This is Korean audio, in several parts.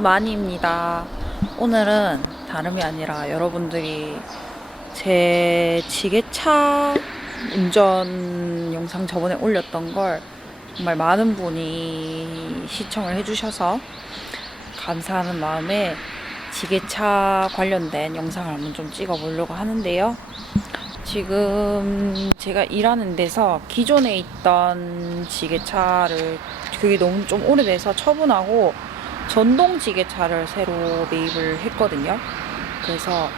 만이입니다. 오늘은 다름이 아니라 여러분들이 제 지게차 운전 영상 저번에 올렸던 걸 정말 많은 분이 시청을 해주셔서 감사하는 마음에 지게차 관련된 영상을 한번 좀 찍어 보려고 하는데요. 지금 제가 일하는 데서 기존에 있던 지게차를 그게 너무 좀 오래돼서 처분하고 전동 지게차를 새로 매입을 했거든요. 그래서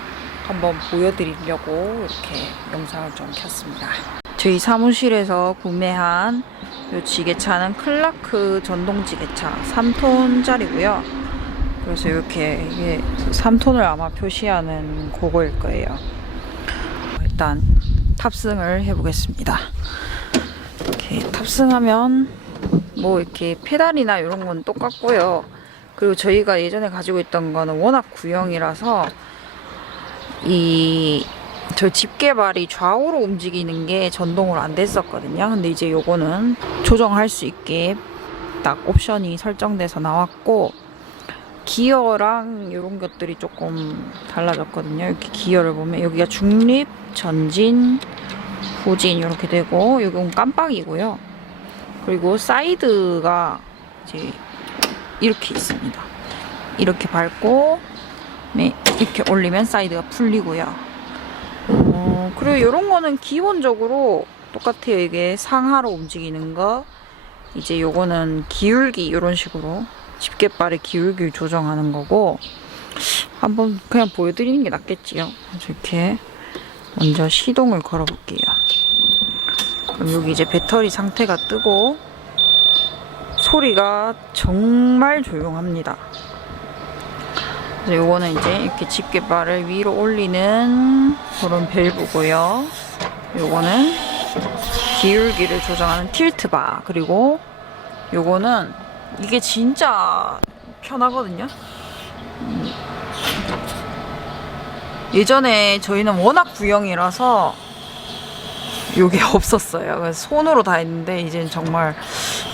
한번 보여드리려고 이렇게 영상을 좀 켰습니다. 저희 사무실에서 구매한 이 지게차는 클라크 전동 지게차 3톤짜리고요. 그래서 이렇게 이게 3톤을 아마 표시하는 그거일 거예요. 일단 탑승을 해보겠습니다. 이렇게 탑승하면 뭐 이렇게 페달이나 이런 건 똑같고요. 그리고 저희가 예전에 가지고 있던 거는 워낙 구형이라서 저 집게발이 좌우로 움직이는 게 전동으로 안 됐었거든요. 근데 이제 요거는 조정할 수 있게 딱 옵션이 설정돼서 나왔고, 기어랑 이런 것들이 조금 달라졌거든요. 이렇게 기어를 보면 여기가 중립, 전진, 후진 이렇게 되고, 이건 깜빡이고요. 그리고 사이드가 이제 이렇게 있습니다. 이렇게 밟고 이렇게 올리면 사이드가 풀리고요. 그리고 이런 거는 기본적으로 똑같아요. 이게 상하로 움직이는 거, 이제 요거는 기울기 이런 식으로 집게발의 기울기를 조정하는 거고, 한번 그냥 보여드리는 게 낫겠지요. 이렇게 먼저 시동을 걸어 볼게요. 그럼 여기 이제 배터리 상태가 뜨고 소리가 정말 조용합니다. 그래서 요거는 이제 이렇게 집게발을 위로 올리는 그런 밸브고요. 요거는 기울기를 조정하는 틸트바. 그리고 요거는 이게 진짜 편하거든요. 예전에 저희는 워낙 구형이라서 요게 없었어요. 그래서 손으로 다 했는데 이제는 정말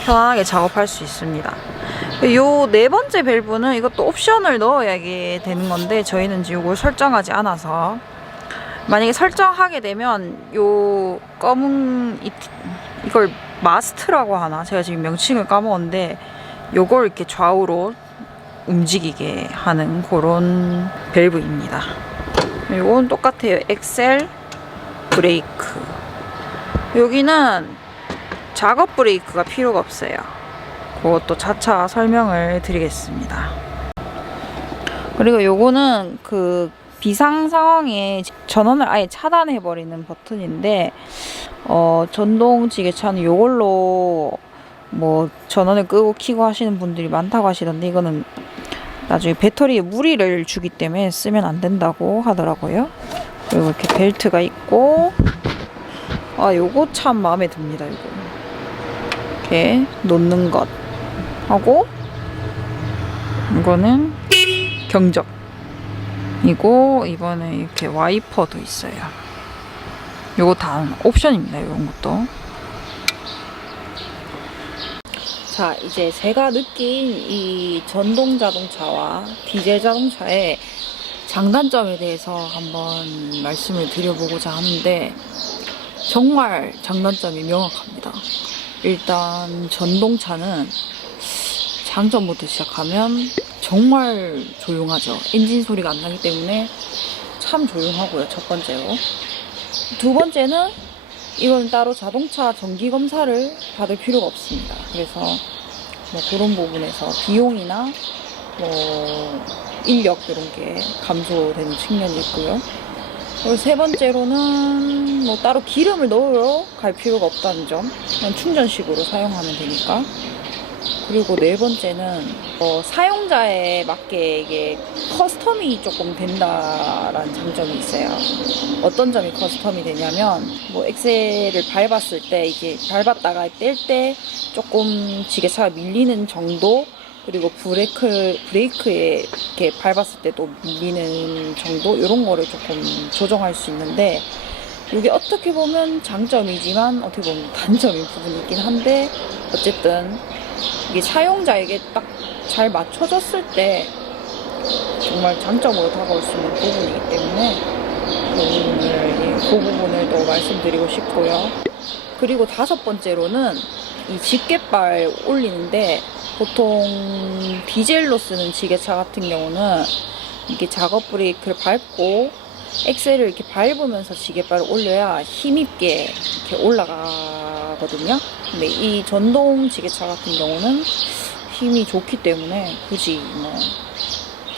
편안하게 작업할 수 있습니다. 요 네 번째 밸브는 이것도 옵션을 넣어야 이게 되는 건데, 저희는 이제 요걸 설정하지 않아서, 만약에 설정하게 되면 요 검은 이걸 마스트라고 하나? 제가 지금 명칭을 까먹었는데, 요걸 이렇게 좌우로 움직이게 하는 그런 밸브입니다. 요건 똑같아요. 엑셀, 브레이크. 여기는 작업 브레이크가 필요가 없어요. 그것도 차차 설명을 드리겠습니다. 그리고 요거는 그 비상 상황에 전원을 아예 차단해버리는 버튼인데, 전동 지게차는 요걸로 뭐 전원을 끄고 켜고 하시는 분들이 많다고 하시던데, 이거는 나중에 배터리에 무리를 주기 때문에 쓰면 안 된다고 하더라고요. 그리고 이렇게 벨트가 있고, 요거 참 마음에 듭니다. 이거 이렇게 놓는 것 하고, 이거는 경적이고, 이번에 이렇게 와이퍼도 있어요. 요거 다 옵션입니다. 이런 것도. 자, 이제 제가 느낀 이 전동 자동차와 디젤 자동차의 장단점에 대해서 한번 말씀을 드려보고자 하는데, 정말 장단점이 명확합니다. 일단 전동차는 장점부터 시작하면 정말 조용하죠. 엔진 소리가 안 나기 때문에 참 조용하고요. 첫 번째로. 두 번째는 이건 따로 자동차 정기 검사를 받을 필요가 없습니다. 그래서 뭐 그런 부분에서 비용이나 뭐 인력 이런 게 감소되는 측면이 있고요. 그리고 세 번째로는 뭐 따로 기름을 넣으러 갈 필요가 없다는 점. 그냥 충전식으로 사용하면 되니까. 그리고 네 번째는 사용자에 맞게 이게 커스텀이 조금 된다라는 장점이 있어요. 어떤 점이 커스텀이 되냐면, 뭐 엑셀을 밟았을 때 이게 밟았다가 뗄 때 조금 지게차가 밀리는 정도, 그리고 브레이크에 이렇게 밟았을 때도 밀리는 정도, 이런 거를 조금 조정할 수 있는데, 이게 어떻게 보면 장점이지만 어떻게 보면 단점인 부분이 있긴 한데, 어쨌든 이게 사용자에게 딱 잘 맞춰졌을 때 정말 장점으로 다가올 수 있는 부분이기 때문에 그 부분을 또 말씀드리고 싶고요. 그리고 5번째로는 이 집게발 올리는데, 보통 디젤로 쓰는 지게차 같은 경우는 이게 작업 브레이크를 밟고 엑셀을 이렇게 밟으면서 지게발을 올려야 힘있게 이렇게 올라가거든요. 근데 이 전동 지게차 같은 경우는 힘이 좋기 때문에 굳이 뭐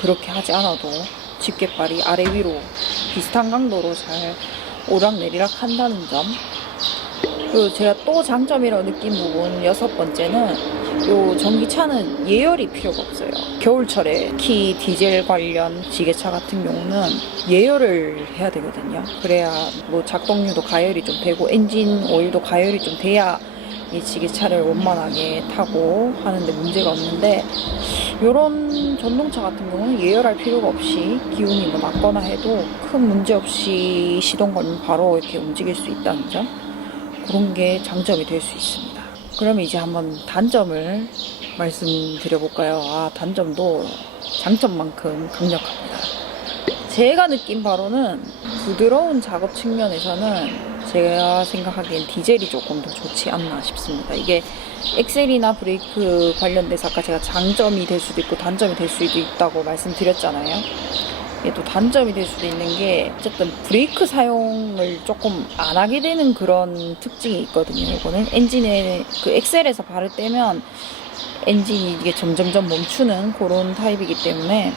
그렇게 하지 않아도 집게발이 아래 위로 비슷한 강도로 잘 오락내리락 한다는 점. 그리고 제가 또 장점이라고 느낀 부분 6번째는 요 전기차는 예열이 필요가 없어요. 겨울철에 특히 디젤 관련 지게차 같은 경우는 예열을 해야 되거든요. 그래야 뭐 작동률도 가열이 좀 되고 엔진 오일도 가열이 좀 돼야 이 지게차를 원만하게 타고 하는데 문제가 없는데, 이런 전동차 같은 경우는 예열할 필요가 없이 기운이 뭐 낮거나 해도 큰 문제 없이 시동 걸면 바로 이렇게 움직일 수 있다는 점, 그런 게 장점이 될 수 있습니다. 그러면 이제 한번 단점을 말씀드려볼까요? 단점도 장점만큼 강력합니다. 제가 느낀 바로는 부드러운 작업 측면에서는 제가 생각하기엔 디젤이 조금 더 좋지 않나 싶습니다. 이게 엑셀이나 브레이크 관련돼서 아까 제가 장점이 될 수도 있고 단점이 될 수도 있다고 말씀드렸잖아요. 이게 또 단점이 될 수도 있는 게, 어쨌든 브레이크 사용을 조금 안 하게 되는 그런 특징이 있거든요. 이거는 엔진에 그 엑셀에서 발을 떼면 엔진이 이게 점점점 멈추는 그런 타입이기 때문에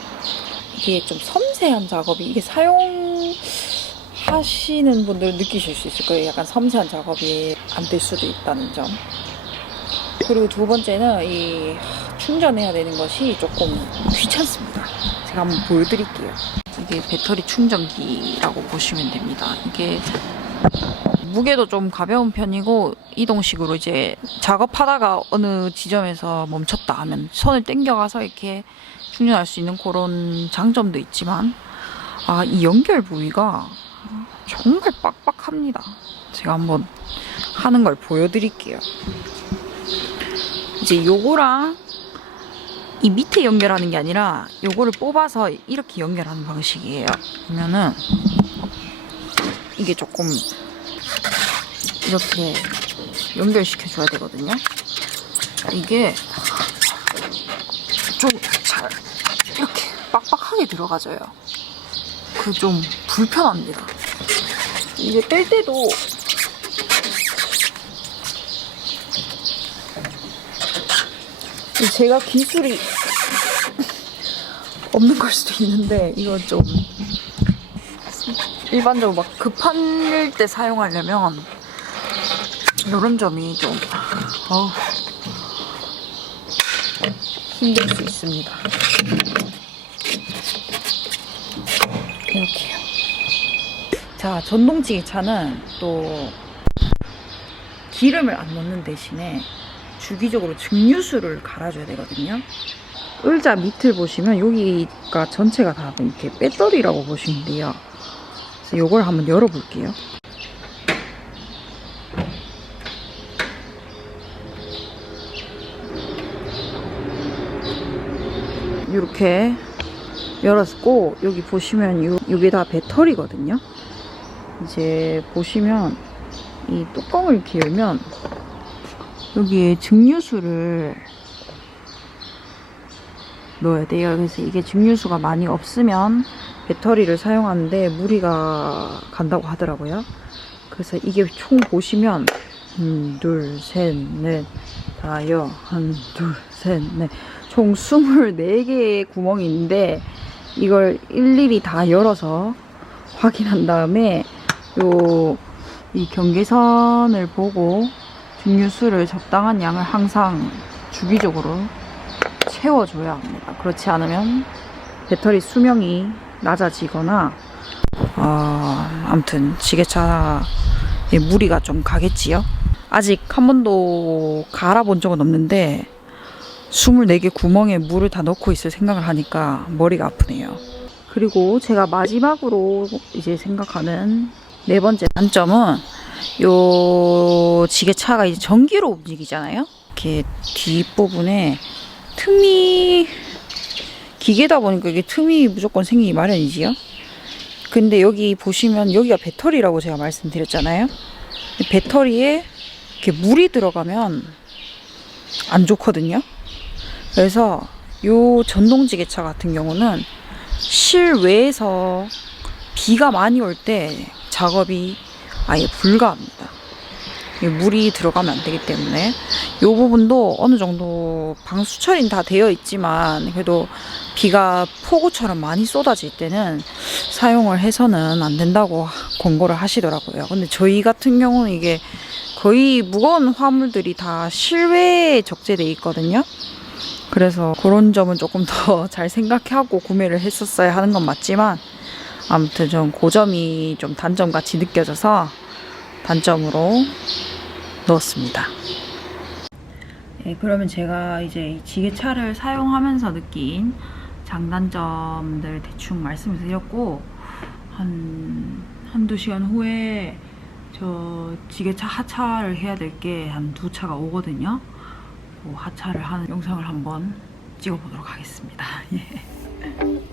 이게 좀 섬세한 작업이, 이게 사용하시는 분들은 느끼실 수 있을 거예요. 약간 섬세한 작업이 안 될 수도 있다는 점. 그리고 2번째는 이 충전해야 되는 것이 조금 귀찮습니다. 제가 한번 보여드릴게요. 이게 배터리 충전기라고 보시면 됩니다. 이게 무게도 좀 가벼운 편이고, 이동식으로 이제 작업하다가 어느 지점에서 멈췄다 하면 손을 당겨가서 이렇게 충전할 수 있는 그런 장점도 있지만, 이 연결 부위가 정말 빡빡합니다. 제가 한번 하는 걸 보여드릴게요. 이제 요거랑 이 밑에 연결하는 게 아니라 요거를 뽑아서 이렇게 연결하는 방식이에요. 그러면은 이게 조금 이렇게 연결시켜 줘야 되거든요. 이게 좀 잘 이렇게 빡빡하게 들어가져요. 그 좀 불편합니다. 이게 뺄 때도 제가 기술이 없는 걸 수도 있는데, 이건 좀 일반적으로 막 급할 때 사용하려면 이런 점이 좀 힘들 수 있습니다. 이렇게요. 자, 전동지게차는 또 기름을 안 넣는 대신에 주기적으로 증류수를 갈아줘야 되거든요. 의자 밑을 보시면 여기가 전체가 다 이렇게 배터리라고 보시면 돼요. 그래서 이걸 한번 열어볼게요. 이렇게 열었고, 여기 보시면 이게 다 배터리거든요. 이제 보시면 이 뚜껑을 이렇게 열면 여기에 증류수를 넣어야 돼요. 그래서 이게 증류수가 많이 없으면 배터리를 사용하는데 무리가 간다고 하더라고요. 그래서 이게 총 보시면 둘, 셋, 넷, 다여, 둘, 셋, 넷, 총 24개의 구멍이 있는데, 이걸 일일이 다 열어서 확인한 다음에 이 경계선을 보고 증류수를 적당한 양을 항상 주기적으로 채워줘야 합니다. 그렇지 않으면 배터리 수명이 낮아지거나 아무튼 지게차에 무리가 좀 가겠지요. 아직 한 번도 갈아본 적은 없는데 24개 구멍에 물을 다 넣고 있을 생각을 하니까 머리가 아프네요. 그리고 제가 마지막으로 이제 생각하는 4번째 단점은 요 지게차가 이제 전기로 움직이잖아요. 이렇게 뒷부분에 틈이, 기계다 보니까 이게 틈이 무조건 생기기 마련이지요. 근데 여기 보시면 여기가 배터리라고 제가 말씀드렸잖아요. 배터리에 이렇게 물이 들어가면 안 좋거든요. 그래서 요 전동지게차 같은 경우는 실외에서 비가 많이 올 때 작업이 아예 불가합니다. 물이 들어가면 안 되기 때문에 이 부분도 어느 정도 방수 처리는 다 되어 있지만 그래도 비가 폭우처럼 많이 쏟아질 때는 사용을 해서는 안 된다고 권고를 하시더라고요. 근데 저희 같은 경우는 이게 거의 무거운 화물들이 다 실외에 적재되어 있거든요. 그래서 그런 점은 조금 더 잘 생각하고 구매를 했었어야 하는 건 맞지만 아무튼 좀 그 점이 좀 단점같이 느껴져서 단점으로 넣었습니다. 네, 그러면 제가 이제 이 지게차를 사용하면서 느낀 장단점들 대충 말씀을 드렸고, 한두 시간 후에 저 지게차 하차를 해야 될 게 한 2차가 오거든요. 그 하차를 하는 영상을 한번 찍어보도록 하겠습니다. 예.